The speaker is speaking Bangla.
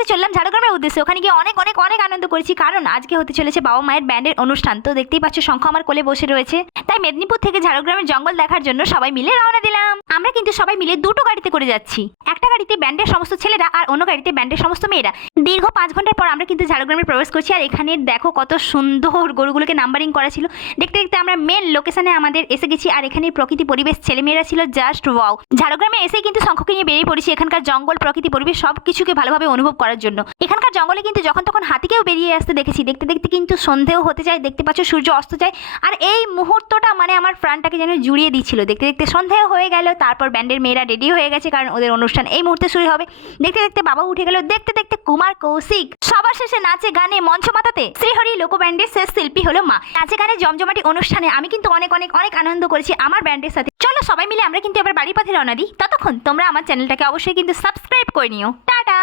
সাথে চললাম ঝাড়গ্রামের উদ্দেশ্যে। ওখানে গিয়ে অনেক অনেক অনেক আনন্দ করেছি, কারণ আজকে হতে চলেছে বাবা মায়ের ব্যান্ডের অনুষ্ঠান। তো দেখতেই পাচ্ছ শঙ্খ আমার কোলে বসে রয়েছে। তাই মেদিনীপুর থেকে ঝাড়গ্রামের জঙ্গল দেখার জন্য সবাই মিলে রওনা দিলাম। আমরা কিন্তু সবাই মিলে দুটো গাড়িতে করে যাচ্ছি, একটা গাড়িতে ব্যান্ডের সমস্ত ছেলেরা আর অন্য গাড়িতে ব্যান্ডের সমস্ত মেয়েরা। দীর্ঘ 5 ঘন্টার পর আমরা কিন্তু ঝাড়গ্রামে প্রবেশ করছি। আর এখানে দেখো কত সুন্দর গরুগুলোকে নাম্বারিং করা ছিল। দেখতে দেখতে আমরা মেন লোকেশনে আমাদের এসে গেছি। আর এখানে প্রকৃতি পরিবেশ ছেলেমেয়েরা ছিল জাস্ট ওয়াও। ঝাড়গ্রামে এসেই কিন্তু শঙ্খকে নিয়ে বেরিয়ে পড়েছি এখানকার জঙ্গল, প্রকৃতি, পরিবেশ সবকিছুকে ভালোভাবে অনুভব করার জন্য। এখানকার জঙ্গলে কিন্তু যখন তখন হাতিকেও বেরিয়ে আসতে দেখেছি। দেখতে দেখতে কিন্তু সন্ধেও হতে যায়, দেখতে পাচ্ছ সূর্য অস্ত যায়। আর এই মুহূর্তটা মানে আমার প্রাণটাকে যেন জুড়িয়ে দিচ্ছিল। দেখতে দেখতে সন্ধেও হয়ে গেল, তারপর ব্যান্ডের মেয়েরা রেডি হয়ে গেছে, কারণ ওদের অনুষ্ঠান এই মুহূর্তে শুরু হবে। দেখতে দেখতে বাবা উঠে গেল, দেখতে দেখতে কুমার কৌশিক। সবার শেষে নাচে গানে মঞ্চ মাতাতে শ্রীহরি লোক ব্যান্ডের শেষ শিল্পী হলো মা। নাচে গানে জমজমাটি অনুষ্ঠানে আমি কিন্তু অনেক অনেক অনেক আনন্দ করেছি আমার ব্যান্ডের সাথে। চলো সবাই মিলে আমরা কিন্তু এবার বাড়ির পথে রওনা দিই। ততক্ষণ তোমরা আমার চ্যানেলটাকে অবশ্যই কিন্তু সাবস্ক্রাইব করে নিও। টাটা।